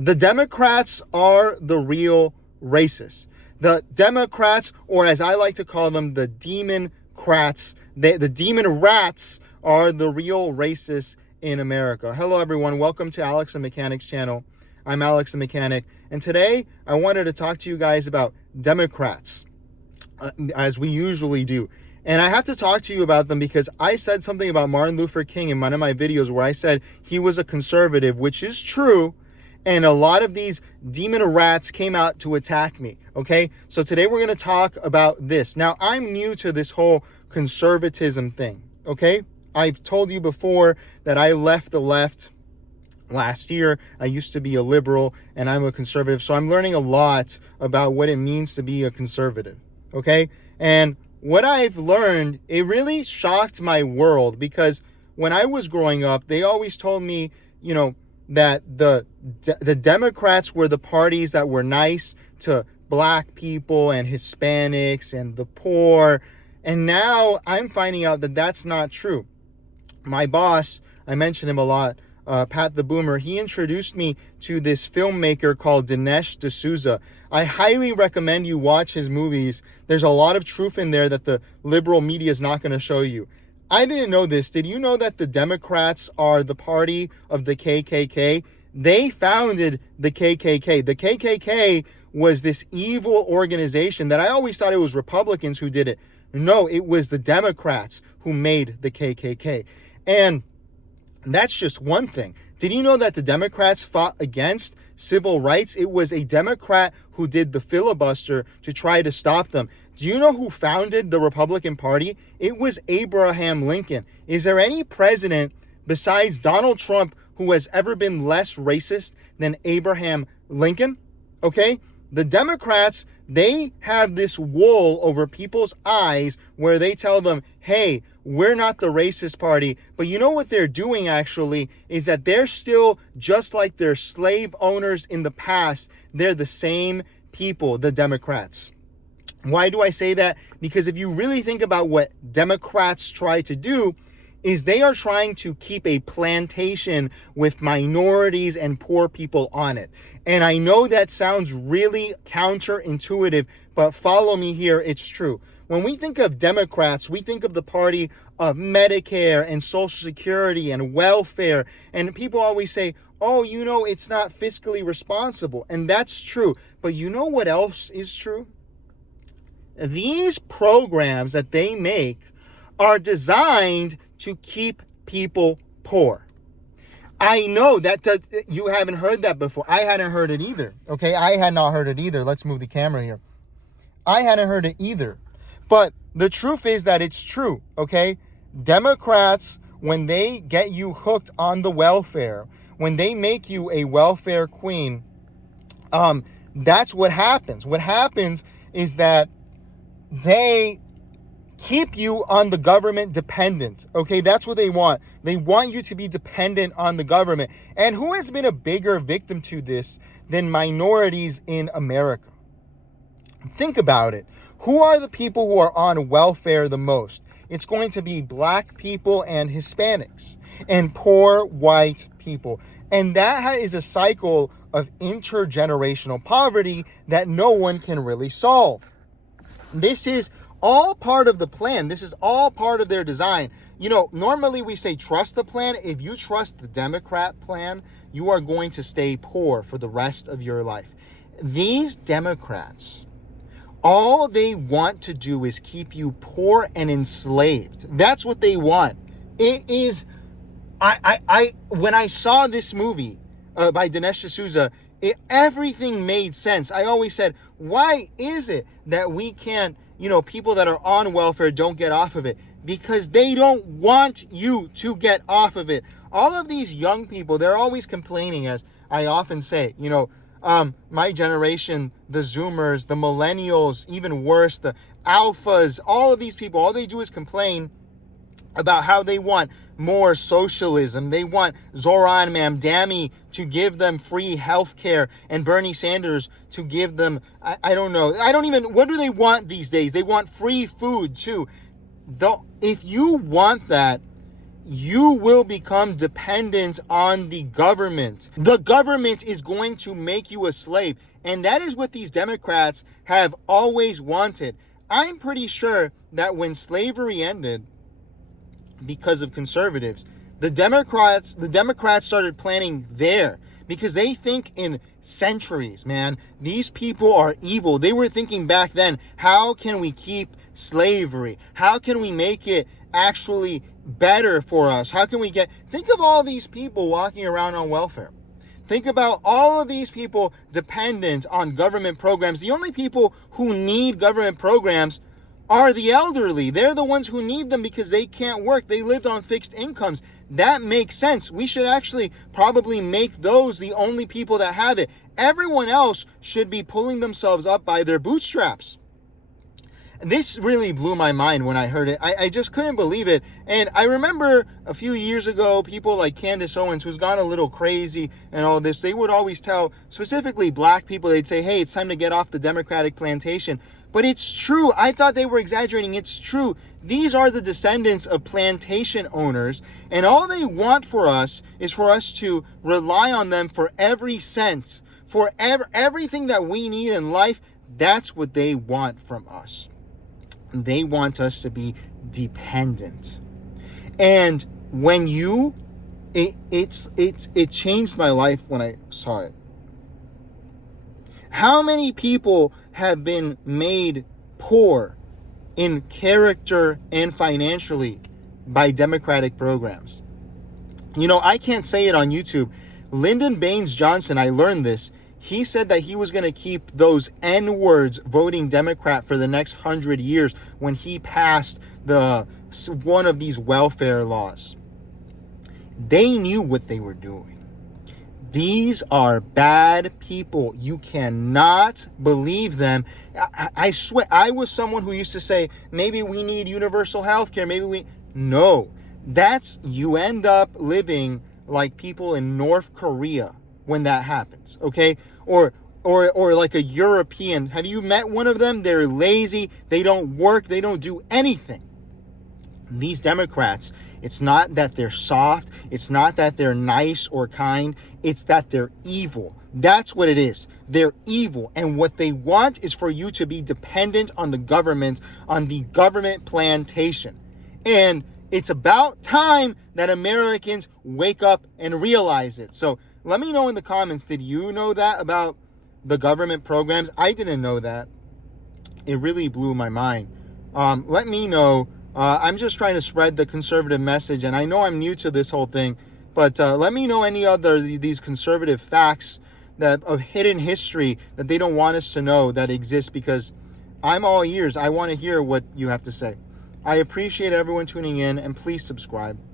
The Democrats are the real racists. The Democrats, or as I like to call them, the demon-crats, the demon rats are the real racists in America. Hello, everyone. Welcome to Alex the Mechanic's channel. I'm Alex the Mechanic, and today I wanted to talk to you guys about Democrats, as we usually do. And I have to talk to you about them because I said something about Martin Luther King in one of my videos where I said he was a conservative, which is true. And a lot of these demon rats came out to attack me, okay? So today we're going to talk about this. Now, I'm new to this whole conservatism thing, okay? I've told you before that I left the left last year. I used to be a liberal, and I'm a conservative. So I'm learning a lot about what it means to be a conservative, okay? And what I've learned, it really shocked my world, because when I was growing up, they always told me, you know, that the Democrats were the parties that were nice to black people and Hispanics and the poor. And now I'm finding out that that's not true. My boss, I mention him a lot, Pat the Boomer, he introduced me to this filmmaker called Dinesh D'Souza. I highly recommend you watch his movies. There's a lot of truth in there that the liberal media is not going to show you. I didn't know this. Did you know that the Democrats are the party of the KKK? They founded the KKK. The KKK was this evil organization that I always thought it was Republicans who did it. No, it was the Democrats who made the KKK. And that's just one thing. Did you know that the Democrats fought against civil rights? It was a Democrat who did the filibuster to try to stop them. Do you know who founded the Republican Party? It was Abraham Lincoln. Is there any president besides Donald Trump who has ever been less racist than Abraham Lincoln? Okay? The Democrats, they have this wool over people's eyes where they tell them, hey, we're not the racist party. But you know what they're doing actually is that they're still just like their slave owners in the past. They're the same people, the Democrats. Why do I say that? Because if you really think about what Democrats try to do, is they are trying to keep a plantation with minorities and poor people on it. And I know that sounds really counterintuitive, but follow me here, it's true. When we think of Democrats, we think of the party of Medicare and Social Security and welfare. And people always say, oh, you know, it's not fiscally responsible. And that's true. But you know what else is true? These programs that they make are designed to keep people poor. I know that you haven't heard that before. I hadn't heard it either. Okay, I had not heard it either. Let's move the camera here. I hadn't heard it either. But the truth is that it's true, okay? Democrats, when they get you hooked on the welfare, when they make you a welfare queen, that's what happens. What happens is that they keep you on the government dependent. Okay, that's what they want. They want you to be dependent on the government. And who has been a bigger victim to this than minorities in America? Think about it. Who are the people who are on welfare the most? It's going to be black people and Hispanics and poor white people. And that is a cycle of intergenerational poverty that no one can really solve. This is all part of the plan. This is all part of their design. You know, normally we say trust the plan. If you trust the Democrat plan, you are going to stay poor for the rest of your life. These Democrats, all they want to do is keep you poor and enslaved. That's what they want. It is, when I saw this movie by Dinesh D'Souza, everything made sense. I always said, why is it that we can't, people that are on welfare don't get off of it? Because they don't want you to get off of it. All of these young people, they're always complaining, as I often say, my generation, the Zoomers, the millennials, even worse, the alphas, all of these people, all they do is complain about how they want more socialism. They want Zoran Mamdani to give them free health care and Bernie Sanders to give them, I don't know. What do they want these days? They want free food too. If you want that, you will become dependent on the government. The government is going to make you a slave. And that is what these Democrats have always wanted. I'm pretty sure that when slavery ended, because of conservatives, the Democrats started planning there, because they think in centuries, man. These people are evil. They were thinking back then, how can we keep slavery? How can we make it actually better for us? How can we think of all these people walking around on welfare. Think about all of these people dependent on government programs. The only people who need government programs are the elderly. They're the ones who need them because they can't work. They lived on fixed incomes. That makes sense. We should actually probably make those the only people that have it. Everyone else should be pulling themselves up by their bootstraps. This really blew my mind when I heard it. I just couldn't believe it. And I remember a few years ago, people like Candace Owens, who's gone a little crazy and all this, they would always tell, specifically black people, they'd say, hey, it's time to get off the Democratic plantation. But it's true. I thought they were exaggerating. It's true. These are the descendants of plantation owners, and all they want for us is for us to rely on them for every cent, for everything that we need in life. That's what they want from us. They want us to be dependent. And when it changed my life when I saw it. How many people have been made poor in character and financially by Democratic programs? You know, I can't say it on YouTube. Lyndon Baines Johnson, I learned this. He said that he was going to keep those N-words voting Democrat for the next 100 years when he passed one of these welfare laws. They knew what they were doing. These are bad people. You cannot believe them. I swear, I was someone who used to say, maybe we need universal health care. No, you end up living like people in North Korea when that happens, okay? Or like a European. Have you met one of them? They're lazy. They don't work. They don't do anything. These Democrats, it's not that they're soft. It's not that they're nice or kind. It's that they're evil. That's what it is. They're evil. And what they want is for you to be dependent on the government plantation. And it's about time that Americans wake up and realize it. So let me know in the comments, did you know that about the government programs? I didn't know that. It really blew my mind. Let me know. I'm just trying to spread the conservative message, and I know I'm new to this whole thing, but let me know any other these conservative facts of hidden history that they don't want us to know that exist, because I'm all ears. I want to hear what you have to say. I appreciate everyone tuning in, and please subscribe.